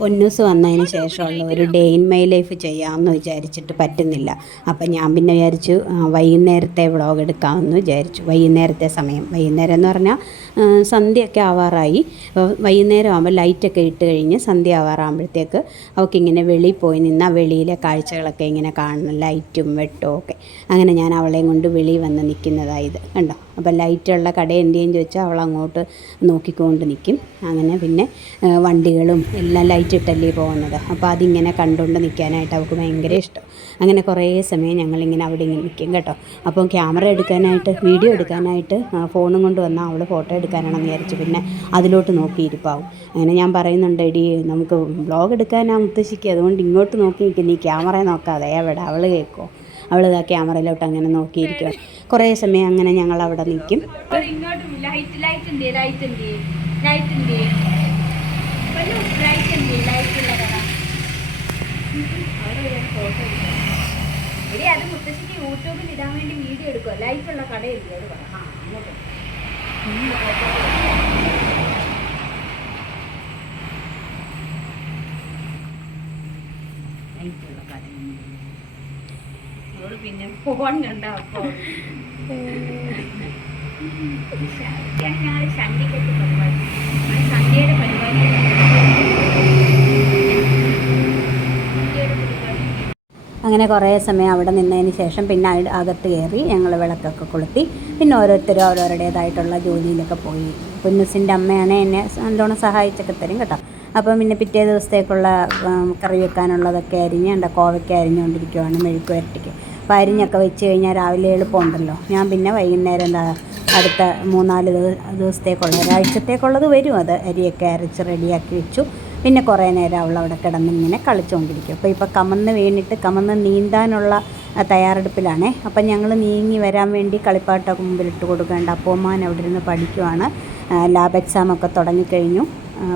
പൊന്നൂസ് വന്നതിന് ശേഷമുള്ള ഒരു ഡേ ഇൻ മൈ ലൈഫ് ചെയ്യാമെന്ന് വിചാരിച്ചിട്ട് പറ്റുന്നില്ല. അപ്പം ഞാൻ പിന്നെ വിചാരിച്ചു വൈകുന്നേരത്തെ വ്ളോഗ് എടുക്കാമെന്ന് വിചാരിച്ചു. വൈകുന്നേരത്തെ സമയം, വൈകുന്നേരം എന്ന് പറഞ്ഞാൽ സന്ധ്യയൊക്കെ ആവാറായി. വൈകുന്നേരം ആകുമ്പോൾ ലൈറ്റൊക്കെ ഇട്ട് കഴിഞ്ഞ് സന്ധ്യ ആവാറാകുമ്പോഴത്തേക്ക് അവൾക്കിങ്ങനെ വെളിയിൽ പോയി നിന്ന് ആ വെളിയിലെ കാഴ്ചകളൊക്കെ ഇങ്ങനെ കാണണം, ലൈറ്റും വെട്ടവും ഒക്കെ. അങ്ങനെ ഞാൻ അവളെയും കൊണ്ട് വെളിയിൽ വന്ന് നിൽക്കുന്നതായത് കണ്ടോ. അപ്പോൾ ലൈറ്റുള്ള കട എന്തെങ്കിലും ചോദിച്ചാൽ അവൾ അങ്ങോട്ട് നോക്കിക്കൊണ്ട് നിൽക്കും. അങ്ങനെ പിന്നെ വണ്ടികളും എല്ലാം ലൈറ്റ് ഇട്ടല്ലേ പോകുന്നത്. അപ്പോൾ അതിങ്ങനെ കണ്ടുകൊണ്ട് നിൽക്കാനായിട്ട് അവൾക്ക് ഭയങ്കര ഇഷ്ടം. അങ്ങനെ കുറേ സമയം ഞങ്ങളിങ്ങനെ അവിടെ ഇങ്ങനെ നിൽക്കും കേട്ടോ. അപ്പോൾ ക്യാമറ എടുക്കാനായിട്ട്, വീഡിയോ എടുക്കാനായിട്ട് ഫോണും കൊണ്ട് വന്നാൽ അവൾ ഫോട്ടോ എടുക്കാനാണെന്ന് വിചാരിച്ചു പിന്നെ അതിലോട്ട് നോക്കിയിരിപ്പാവും. അങ്ങനെ ഞാൻ പറയുന്നുണ്ട്, എടി നമുക്ക് വ്ളോഗ് എടുക്കാനാണ് മുത്തശ്ശിക്ക്, അതുകൊണ്ട് ഇങ്ങോട്ട് നോക്കി നിൽക്കും, നീ ക്യാമറയെ നോക്കാതെ എവിടെ, അവൾ കേൾക്കുമോ. അവൾ ആ ക്യാമറയിലോട്ട് അങ്ങനെ നോക്കിയിരിക്കുക. കുറേ സമയം അങ്ങനെ ഞങ്ങൾ അവിടെ നിൽക്കും. അത് മുത്തശ്ശിക്ക് യൂട്യൂബിൽ ഇടാൻ വേണ്ടി വീഡിയോ എടുക്കുക. ലൈറ്റുള്ള കടയില്ലേ അത് പറയാം. അവള് പിന്നെ ഫോൺ കണ്ട അപ്പോൾ സന്ധ്യക്കൊക്കെ പരിപാടി, സന്ധ്യയുടെ പരിപാടി. അങ്ങനെ കുറേ സമയം അവിടെ നിന്നതിന് ശേഷം പിന്നെ അകത്ത് കയറി ഞങ്ങൾ വിളക്കൊക്കെ കൊളുത്തി. പിന്നെ ഓരോരുത്തരും ഓരോരുടേതായിട്ടുള്ള ജോലിയിലൊക്കെ പോയി. പൊന്നൂസിൻ്റെ അമ്മയാണ് എന്നെ നല്ലോണം സഹായിച്ചൊക്കെ തരും കേട്ടോ. അപ്പം പിന്നെ പിറ്റേ ദിവസത്തേക്കുള്ള കറി വെക്കാനുള്ളതൊക്കെ അരിഞ്ഞ് കോവയ്ക്ക് അരിഞ്ഞുകൊണ്ടിരിക്കുവാണ്, മെഴുക്ക് വരട്ടിക്ക്. അപ്പോൾ അരിഞ്ഞൊക്കെ വെച്ച് കഴിഞ്ഞാൽ രാവിലെ എളുപ്പമുണ്ടല്ലോ. ഞാൻ പിന്നെ വൈകുന്നേരം അടുത്ത 3-4 ദിവസത്തേക്കുള്ള, ഒരാഴ്ചത്തേക്കുള്ളത് വരും. അത് അരിയൊക്കെ അരച്ച് റെഡിയാക്കി വെച്ചു. പിന്നെ കുറേ നേരം അവളവിടെ കിടന്നിങ്ങനെ കളിച്ചുകൊണ്ടിരിക്കും. അപ്പോൾ ഇപ്പോൾ കമന്ന് വീണിട്ട് കമന്ന് നീന്താനുള്ള തയ്യാറെടുപ്പിലാണേ. അപ്പം ഞങ്ങൾ നീങ്ങി വരാൻ വേണ്ടി കളിപ്പാട്ടൊക്കെ മുമ്പിലിട്ട് കൊടുക്കേണ്ട. അപ്പോമാൻ അവിടെ ഇരുന്ന് പഠിക്കുവാണ്. ലാബ് എക്സാമൊക്കെ തുടങ്ങിക്കഴിഞ്ഞു.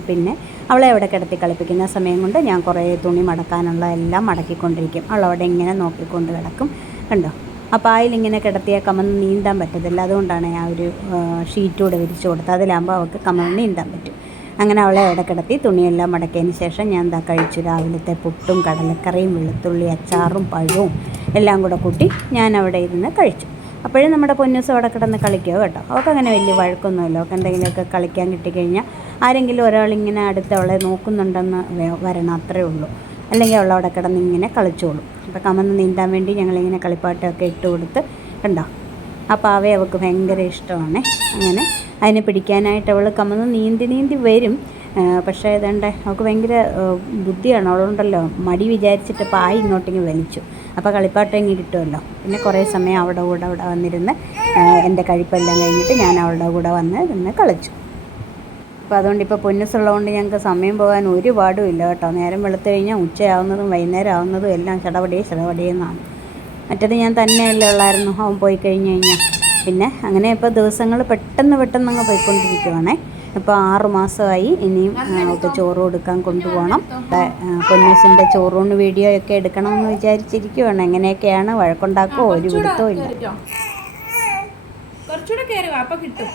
പിന്നെ അവളെ അവിടെ കിടത്തി കളിപ്പിക്കുന്ന സമയം കൊണ്ട് ഞാൻ കുറേ തുണി മടക്കാനുള്ള എല്ലാം മടക്കിക്കൊണ്ടിരിക്കും. അവളവിടെ ഇങ്ങനെ നോക്കിക്കൊണ്ട് കിടക്കും കണ്ടോ. ആ പായലിങ്ങനെ കിടത്തിയാൽ കമന്ന് നീന്താൻ പറ്റത്തില്ല. അതുകൊണ്ടാണ് ഞാൻ ഒരു ഷീറ്റൂടെ വിരിച്ചു കൊടുത്തത്. അതിലാകുമ്പോൾ അവൾക്ക് കമന്ന് നീന്താൻ പറ്റും. അങ്ങനെ അവളെ അവിടെ കിടത്തി തുണിയെല്ലാം മടക്കിയതിന് ശേഷം ഞാൻ എന്താ കഴിച്ചു. രാവിലത്തെ പുട്ടും കടലക്കറിയും വെളുത്തുള്ളി അച്ചാറും പഴവും എല്ലാം കൂടെ കൂട്ടി ഞാൻ അവിടെ ഇരുന്ന് കഴിച്ചു. അപ്പോഴും നമ്മുടെ പൊന്നൂസ് അവിടെ കിടന്ന് കളിക്കുക കേട്ടോ. അവൾക്ക് അങ്ങനെ വലിയ വഴക്കൊന്നുമില്ല. അവൾക്ക് എന്തെങ്കിലുമൊക്കെ കളിക്കാൻ കിട്ടിക്കഴിഞ്ഞാൽ ആരെങ്കിലും ഒരാളിങ്ങനെ അടുത്ത് അവളെ നോക്കുന്നുണ്ടെന്ന് വരണം, അത്രേ ഉള്ളൂ. അല്ലെങ്കിൽ അവളവിടെ കിടന്ന് ഇങ്ങനെ കളിച്ചോളും. അപ്പോൾ കമന്ന് നീന്താൻ വേണ്ടി ഞങ്ങളിങ്ങനെ കളിപ്പാട്ടമൊക്കെ ഇട്ട് കൊടുത്ത് കണ്ടോ. ആ പാവയെ അവൾക്ക് ഭയങ്കര ഇഷ്ടമാണ്. അങ്ങനെ അതിനെ പിടിക്കാനായിട്ട് അവൾ കമന്ന് നീന്തി വരും. പക്ഷേ ഇതേണ്ട അവൾക്ക് ഭയങ്കര ബുദ്ധിയാണ്. അവളുണ്ടല്ലോ മടി വിചാരിച്ചിട്ട് പായ ഇങ്ങോട്ടേക്ക് വലിച്ചു. അപ്പോൾ കളിപ്പാട്ടം ഇങ്ങനെ കിട്ടുമല്ലോ. പിന്നെ കുറേ സമയം അവിടെ വന്നിരുന്ന് എൻ്റെ കഴിപ്പെല്ലാം കഴിഞ്ഞിട്ട് ഞാൻ അവളുടെ കൂടെ വന്ന് കളിച്ചു. അപ്പോൾ അതുകൊണ്ട് ഇപ്പോൾ പൊന്നൂസുള്ളതുകൊണ്ട് ഞങ്ങൾക്ക് സമയം പോകാൻ ഒരു പാടും ഇല്ല കേട്ടോ. നേരം വെളുത്ത് കഴിഞ്ഞാൽ ഉച്ചയാവുന്നതും വൈകുന്നേരം ആവുന്നതും എല്ലാം ചടപടിയെന്നാണ്. മറ്റത് ഞാൻ തന്നെയല്ലേ ഉള്ളായിരുന്നു അവൻ പോയി കഴിഞ്ഞ് കഴിഞ്ഞാൽ. പിന്നെ അങ്ങനെ ഇപ്പോൾ ദിവസങ്ങൾ പെട്ടെന്ന് അങ്ങ് പോയിക്കൊണ്ടിരിക്കുവാണേ. ഇപ്പോൾ 6 മാസമായി. ഇനിയും അവൾക്ക് ചോറ് കൊടുക്കാൻ കൊണ്ടുപോകണം. പൊന്നൂസിൻ്റെ ചോറൂണ് വീഡിയോ ഒക്കെ എടുക്കണമെന്ന് വിചാരിച്ചിരിക്കുവാണ്. എങ്ങനെയൊക്കെയാണ്, വഴക്കുണ്ടാക്കുമോ ഒരു പിടുത്തവും ഇല്ല. കുറച്ചുകൂടെ കയറി വാ, അപ്പം കിട്ടും.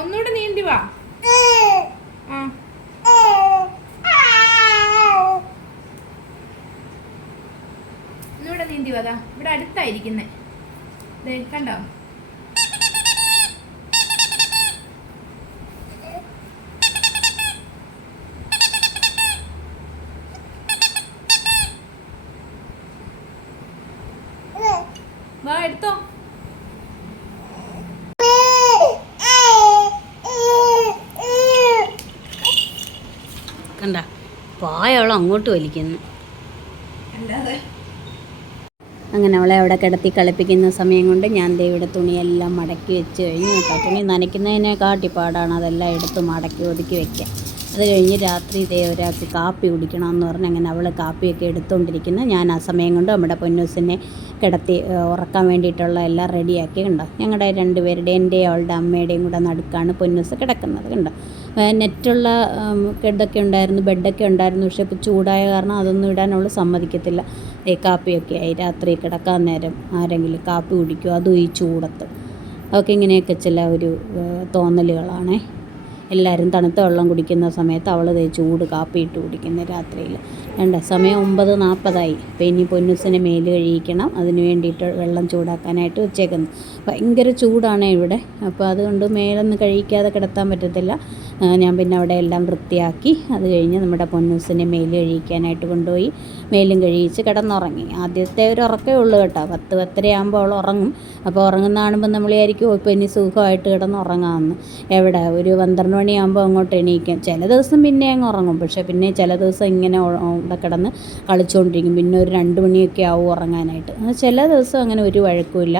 ഒന്നുകൂടെ നീന്തി വാ. ഒന്നുകൂടെ നീന്തി വാ. ഇവിടെ അടുത്തായിരിക്കുന്നേ, കണ്ടോ. വാ എടുത്തോ. കണ്ട പായവൾ അങ്ങോട്ട് വലിക്കുന്നു. അങ്ങനെ അവളെ അവിടെ കിടത്തി കളിപ്പിക്കുന്ന സമയം കൊണ്ട് ഞാൻ ഇവിടെ തുണിയെല്ലാം മടക്കി വെച്ച് കഴിഞ്ഞു കേട്ടോ. തുണി നനയ്ക്കുന്നതിനെക്കാട്ടി പാടാണ് അതെല്ലാം എടുത്ത് മടക്കി ഒതുക്കി വെക്കുക. അത് കഴിഞ്ഞ് രാത്രി ഒരാൾക്ക് കാപ്പി കുടിക്കണമെന്ന് പറഞ്ഞ് അങ്ങനെ അവൾ കാപ്പിയൊക്കെ എടുത്തുകൊണ്ടിരിക്കുന്നു. ഞാൻ ആ സമയം കൊണ്ട് നമ്മുടെ പൊന്നൂസിനെ കിടത്തി ഉറക്കാൻ വേണ്ടിയിട്ടുള്ള എല്ലാം റെഡിയാക്കി കണ്ടോ. ഞങ്ങളുടെ 2 പേരുടെ, എൻ്റെയും അവളുടെ അമ്മയുടെയും കൂടെ നടുക്കാണ് പൊന്നൂസ് കിടക്കുന്നത് കണ്ടോ. നെറ്റുള്ള ഇതൊക്കെ ഉണ്ടായിരുന്നു, ബെഡൊക്കെ ഉണ്ടായിരുന്നു. പക്ഷേ ഇപ്പോൾ ചൂടായ കാരണം അതൊന്നും ഇടാൻ അവൾ സമ്മതിക്കത്തില്ല. കാപ്പിയൊക്കെ ആയി രാത്രി കിടക്കാൻ നേരം ആരെങ്കിലും കാപ്പി കുടിക്കുമോ, അതും ഈ ചൂടത്ത്. അതൊക്കെ ഇങ്ങനെയൊക്കെ ചില ഒരു തോന്നലുകളാണേ. എല്ലാവരും തണുത്ത വെള്ളം കുടിക്കുന്ന സമയത്ത് അവൾ ചൂട് കാപ്പി ഇട്ട് കുടിക്കുന്ന രാത്രിയിൽ. സമയം 9:40 അപ്പോൾ ഇനി പൊന്നൂസിനെ മേല് കഴിയിക്കണം. അതിന് വേണ്ടിയിട്ട് വെള്ളം ചൂടാക്കാനായിട്ട് വെച്ചേക്കുന്നു. ഭയങ്കര ചൂടാണ് ഇവിടെ, അപ്പോൾ അതുകൊണ്ട് മേലൊന്നും കഴിക്കാതെ കിടത്താൻ പറ്റത്തില്ല. ഞാൻ പിന്നെ അവിടെ എല്ലാം വൃത്തിയാക്കി അത് കഴിഞ്ഞ് നമ്മുടെ പൊന്നൂസിനെ മേല് കഴിയിക്കാനായിട്ട് കൊണ്ടുപോയി മേലും കഴിയിച്ച് കിടന്നുറങ്ങി. ആദ്യത്തെ ഒരു ഉറക്കേ ഉള്ളൂ കേട്ടോ. 10-10:30 ആകുമ്പോൾ അവൾ ഉറങ്ങും. അപ്പോൾ ഉറങ്ങുന്ന കാണുമ്പോൾ നമ്മൾ വിചാരിക്കും ഇപ്പോൾ ഇനി സുഖമായിട്ട് കിടന്നുറങ്ങാമെന്ന്. എവിടെ ഒരു 12 മണിയാകുമ്പോൾ അങ്ങോട്ട് എണീക്കും. ചില ദിവസം പിന്നെ അങ്ങ് ഉറങ്ങും, പക്ഷേ പിന്നെ ചില ദിവസം ഇങ്ങനെ ഇവിടെ കിടന്ന് കളിച്ചുകൊണ്ടിരിക്കും. പിന്നെ ഒരു 2 മണിയൊക്കെ ആവും ഉറങ്ങാനായിട്ട്. ചില ദിവസം അങ്ങനെ ഒരു വഴക്കുമില്ല,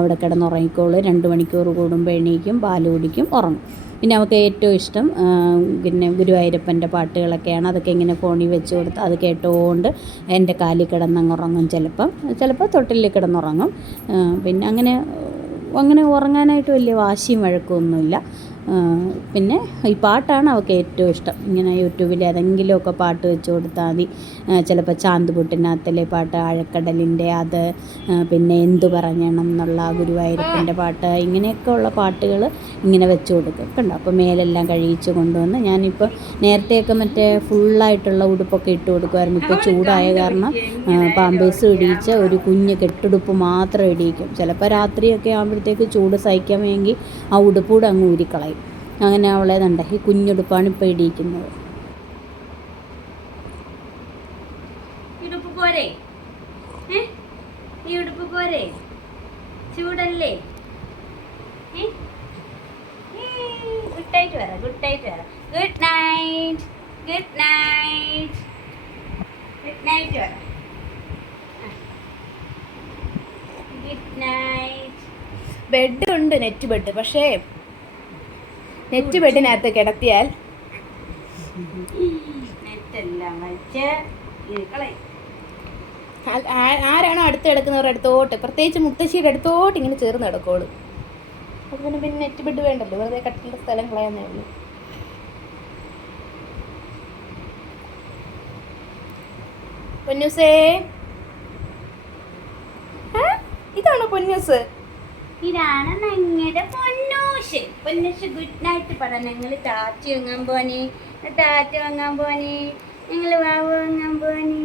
അവിടെ കിടന്നുറങ്ങിക്കോളൂ. 2 മണിക്കൂർ കൂടുമ്പോൾ എണീക്കും, പാല് കുടിക്കും, ഉറങ്ങും. പിന്നെ അവൾക്ക് ഏറ്റവും ഇഷ്ടം പിന്നെ ഗുരുവായൂരപ്പൻ്റെ പാട്ടുകളൊക്കെയാണ്. അതൊക്കെ ഇങ്ങനെ ഫോണിൽ വെച്ച് കൊടുത്ത് അത് കേട്ടുകൊണ്ട് എൻ്റെ കാലിൽ കിടന്നങ്ങുറങ്ങും. ചിലപ്പോൾ തൊട്ടിലിൽ കിടന്നുറങ്ങും. പിന്നെ അങ്ങനെ ഉറങ്ങാനായിട്ട് വലിയ വാശിയും വഴക്കമൊന്നുമില്ല. പിന്നെ ഈ പാട്ടാണ് അവൾക്ക് ഏറ്റവും ഇഷ്ടം. ഇങ്ങനെ യൂട്യൂബിൽ ഏതെങ്കിലുമൊക്കെ പാട്ട് വെച്ച് കൊടുത്താൽ മതി. ചിലപ്പോൾ ചാന്തുപൊട്ടിനകത്തിലെ പാട്ട്, ആഴക്കടലിൻ്റെ അത്, പിന്നെ എന്തു പറയണം എന്നുള്ള ഗുരുവായൂരപ്പൻ്റെ പാട്ട്, ഇങ്ങനെയൊക്കെ ഉള്ള പാട്ടുകൾ ഇങ്ങനെ വെച്ച് കൊടുക്കും. കണ്ടോ, അപ്പോൾ മേലെല്ലാം കഴിയിച്ച് കൊണ്ടുവന്ന് ഞാനിപ്പോൾ നേരത്തെയൊക്കെ മറ്റേ ഫുള്ളായിട്ടുള്ള ഉടുപ്പൊക്കെ ഇട്ട് കൊടുക്കുമായിരുന്നു. ഇപ്പോൾ ചൂടായ കാരണം പാമ്പേഴ്സ് ഇടിയിച്ച ഒരു കുഞ്ഞ് കെട്ടുടുപ്പ് മാത്രം ഇടിയിക്കും. ചിലപ്പോൾ രാത്രിയൊക്കെ ആകുമ്പോഴത്തേക്ക് ചൂട് സഹിക്കാൻ വേണ്ടി ആ ഉടുപ്പൂടെ അങ്ങ് ഊരിക്കളയും. അങ്ങനെ അവളെ ഈ കുഞ്ഞുടുപ്പാണ് ഇപ്പോൾ ഇടിയിക്കുന്നത്. ഈ ഉടുപ്പ് പോരെ? ചൂടല്ലേ? ഗുഡ് നൈറ്റ് പറ. Good night. Good night. Bed ഉണ്ട്, നെറ്റ് ബെഡ്. പക്ഷേ നെറ്റ് ബെഡിനകത്ത് കിടത്തിയാൽ നെറ്റെല്ലാം വലിച്ച് ആരാണോ അടുത്ത് കിടക്കുന്നവരുടെ അടുത്തോട്ട്, പ്രത്യേകിച്ച് മുത്തശ്ശിയുടെ അടുത്തോട്ട് ഇങ്ങനെ ചേർന്ന് കിടക്കോളൂ. അപ്പോൾ പിന്നെ നെറ്റ് ബെഡ് വേണ്ടല്ലോ, വെറുതെ കട്ടിൻ്റെ സ്ഥലം കളയാന്നേ ഉള്ളൂ. പൊന്നൂസേ, ഇതാണോ പൊന്നൂസ്? ഇതാണ് ഞങ്ങളുടെ പൊന്നൂസ്. ഗുഡ് നൈറ്റ് പറ. ഞങ്ങൾ ടാറ്റ വാങ്ങാൻ പോനെ, ഞങ്ങൾ വാവ് വാങ്ങാൻ പോനെ.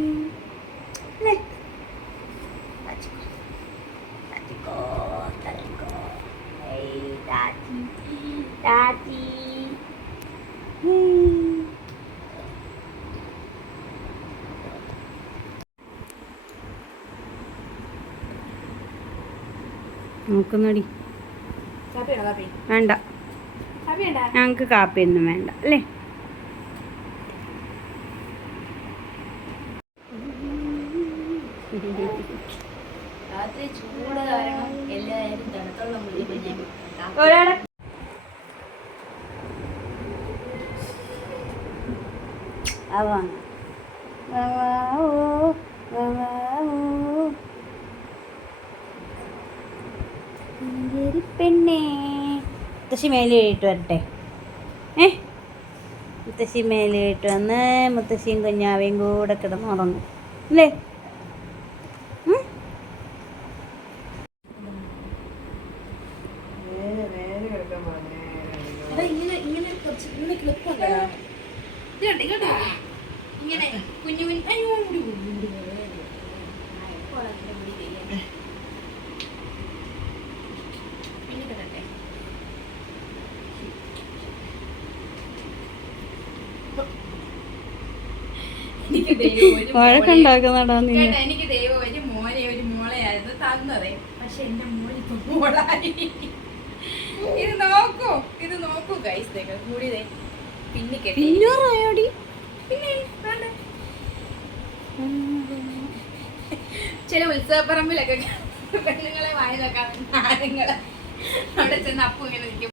നോക്കുന്നടി. വേണ്ട, ഞങ്ങൾക്ക് കാപ്പിയൊന്നും വേണ്ട അല്ലേ? രാത്രി ചൂട് കാരണം എല്ലാവരും തണുത്തുള്ള മുടി പെണ്ണേ. മുത്തശ്ശി മേലെ കഴിയിട്ട് വരട്ടെ. മുത്തശ്ശി മേലെ കഴിയിട്ട് വന്ന് മുത്തശ്ശിയും കുഞ്ഞാവയും കൂടെ കിടന്നുറങ്ങും അല്ലേ? ഇങ്ങനെ കുഞ്ഞു വഴക്കുണ്ടാക്കുന്നടാ നിന്നെ. എനിക്ക് ദൈവം ഒരു മോനെ ഒരു മോളെയായിരുന്നു തന്നത്. പക്ഷെ എന്റെ മോനിപ്പോ മോളായി. ഇത് നോക്കൂ ഗൈസ്, കൂടി പിന്നെ പിന്നോറായോടി. പിന്നെ ചില ഉത്സവപ്പറമ്പിലൊക്കെ പെണ്ണുങ്ങളെ വായി നോക്കാൻ ആണുങ്ങളെ അവിടെ ചെന്ന് അപ്പു ഇങ്ങനെ നിൽക്കും.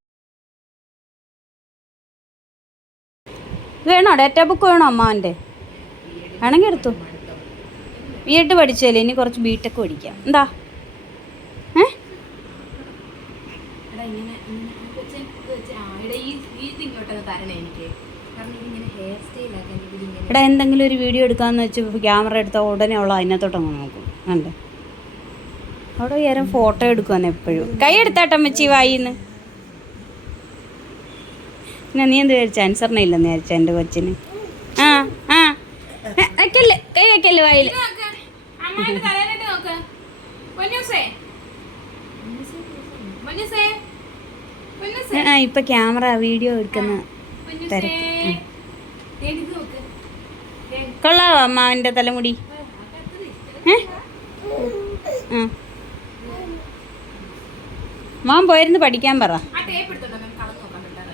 വേണോ ഡേറ്റാ ബുക്ക് വേണോ അമ്മാവൻ്റെ? വേണമെങ്കിൽ എടുത്തു. ബിഎഡ് പഠിച്ചല്ലേ, ഇനി കുറച്ച് ബിടെക് പഠിക്കാം. എന്താ എടാ, എന്തെങ്കിലും ഒരു വീഡിയോ എടുക്കാമെന്ന് വെച്ച് ക്യാമറ എടുത്താൽ ഉടനെ അവൾ അതിനകത്തോട്ടങ്ങ് നോക്കും. കണ്ടേ, അവിടെ വേറെ ഫോട്ടോ എടുക്കുവാന്ന് എപ്പോഴും. കൈ എടുത്താട്ടമ്മച്ചി വായിന്ന്. പിന്നെ നീ എന്ത് വിചാരിച്ച ആൻസറിനെ ഇല്ലെന്ന് വിചാരിച്ച എൻ്റെ കൊച്ചിന്. ആ ആ വയ്ക്കല്ലേ, കൈ വയ്ക്കല്ലേ വായിൽ. അമ്മയുടെ തലയിലിട്ട് നോക്ക്. പൊന്നൂസേ, പൊന്നൂസേ, പൊന്നൂസേ, ആ ഇപ്പൊ ക്യാമറ വീഡിയോ എടുക്കുന്ന പൊന്നൂസേ. തിരക്ക്. എടുത്ത് നോക്ക്. കൊള്ളാവോ അമ്മാവിൻ്റെ തലമുടി? ഏ ആ മോൻ പോയിരുന്നു പഠിക്കാൻ പറ. ആ ടേപ്പ് എടുത്തോട്ടോ, നമുക്ക് കളഞ്ഞു നോക്കാൻ പറ്റാതെ.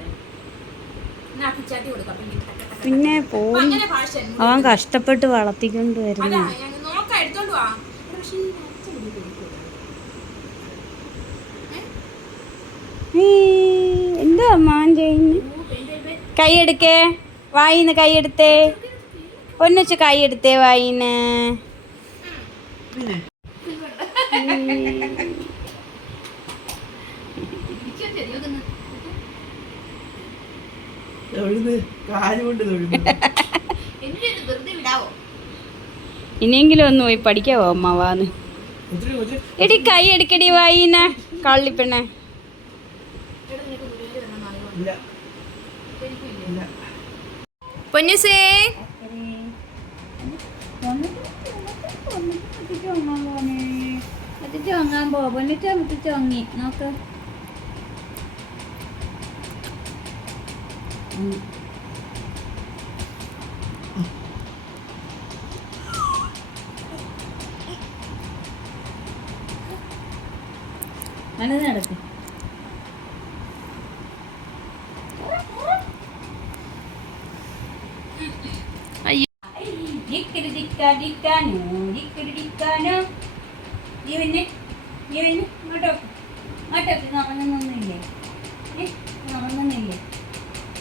എന്നാ പിച്ചാത്തി കൊടുക്കാം. അപ്പൊ ഇങ്ങനെ ടക്ക് ടക്ക് പിന്നെ അപ്പൊ പോയി അങ്ങനെ ഫാഷൻ. അവൻ കഷ്ടപ്പെട്ട് വളർത്തിക്കൊണ്ട് വരുന്നു. അതാ ഞങ്ങൾ നോക്കാം, എടുത്തോണ്ട് വാ. പക്ഷേ ഈ അച്ഛൻ ഇവിടെ കൊടുക്കും. എന്താ അമ്മാൻ ചെയ്യുന്നു? കൈയെടുക്കേ, വായിന്ന് കൈയെടുത്തേ. പൊന്നുച്ച് കൈയെടുത്തേ വായിന്ന്. ഇനിയെങ്കിലും ഒന്ന് പോയി പഠിക്കാവോ അമ്മാവാന്ന്? എടി കൈ എടുക്കടി വായിന കള്ളിപ്പെണ്ണെ. പൊന്നൂസേ, വാങ്ങാൻ പോ. പൊന്നിച്ച മുട്ടിച്ച് വാങ്ങി നോക്ക്. അത് നടക്കും. ഉറങ്ങുന്നില്ലേ?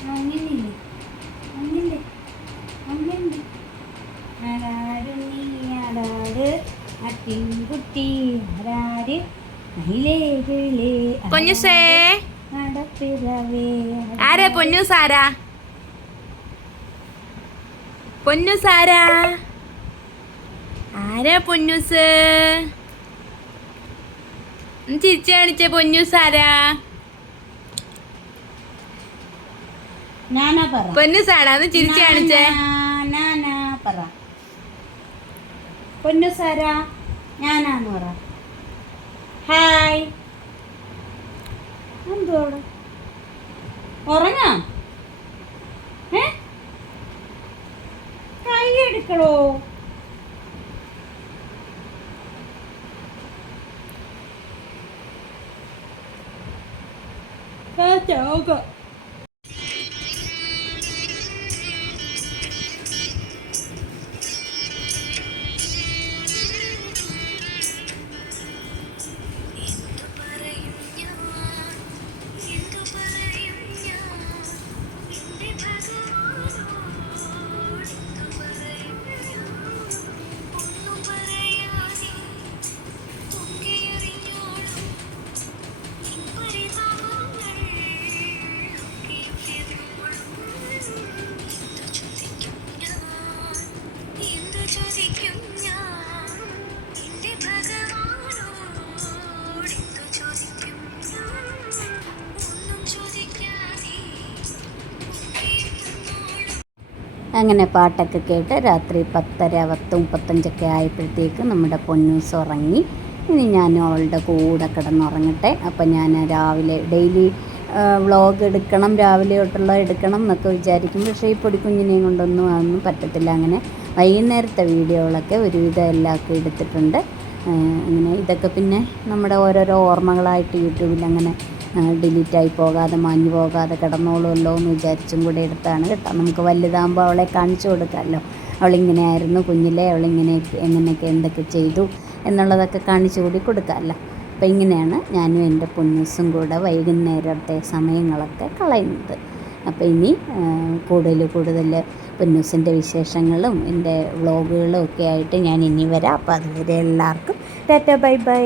ഉറങ്ങുന്നില്ലേ? അങ്ങനില്ലേ? അങ്ങനെ അങ്ങനെ ആരാരും നീ ആരാര് അട്ടിൻകുട്ടി ആരാര് മയിലേ പൊന്നൂസേ, നടപ്പിറവേ. ആരാ പൊന്നൂസാരാ? പൊന്നൂസാരാ? ആരാ പൊന്നൂസ്? ചിരിച്ചു കാണിച്ചേ. പൊന്നൂസാരാ? ഞാനാ പറ. പൊന്നൂസാടാ, ഒന്ന് ചിരിച്ചു കാണിച്ചേ. ഞാനാ പറ. പൊന്നുസാരാ ഞാനാന്ന് പറ. ഹായ്. എന്തോടെ ഉറങ്ങാം? കൈ എടുക്കണോ? ചോക്ക അങ്ങനെ പാട്ടൊക്കെ കേട്ട് രാത്രി 10:30 ആയപ്പോഴത്തേക്ക് നമ്മുടെ പൊന്നൂസ് ഉറങ്ങി. ഇനി ഞാൻ അവളുടെ കൂടെ കിടന്നുറങ്ങട്ടെ. അപ്പം ഞാൻ രാവിലെ ഡെയിലി വ്ളോഗ് എടുക്കണം, രാവിലെ തൊട്ടുള്ള എടുക്കണം എന്നൊക്കെ വിചാരിക്കും. പക്ഷേ ഈ പൊടിക്കുഞ്ഞിനെയും കൊണ്ടൊന്നും അതൊന്നും പറ്റത്തില്ല. അങ്ങനെ വൈകുന്നേരത്തെ വീഡിയോകളൊക്കെ ഒരുവിധം എല്ലാമൊക്കെ എടുത്തിട്ടുണ്ട്. അങ്ങനെ ഇതൊക്കെ പിന്നെ നമ്മുടെ ഓരോരോ ഓർമ്മകളായിട്ട് യൂട്യൂബിൽ അങ്ങനെ ഡിലീറ്റായി പോകാതെ മാഞ്ഞു പോകാതെ കിടന്നോളുമല്ലോ എന്ന് വിചാരിച്ചും കൂടെ എടുത്താണ് കേട്ടോ. നമുക്ക് വലുതാകുമ്പോൾ അവളെ കാണിച്ചു കൊടുക്കാമല്ലോ. അവളിങ്ങനെ ആയിരുന്നു കുഞ്ഞിലെ, അവളിങ്ങനെ എങ്ങനെയൊക്കെ എന്തൊക്കെ ചെയ്തു എന്നുള്ളതൊക്കെ കാണിച്ചു കൂടി കൊടുക്കാമല്ലോ. അപ്പോൾ ഇങ്ങനെയാണ് ഞാനും എൻ്റെ പൊന്നൂസും കൂടെ വൈകുന്നേരത്തെ സമയങ്ങളൊക്കെ കളയുന്നത്. അപ്പോൾ ഇനി കൂടുതൽ പൊന്നൂസിൻ്റെ വിശേഷങ്ങളും എൻ്റെ വ്ളോഗുകളും ഒക്കെ ആയിട്ട് ഞാൻ ഇനി വരാം. അപ്പോൾ അതുവരെ എല്ലാവർക്കും ടാറ്റാ ബൈ ബൈ.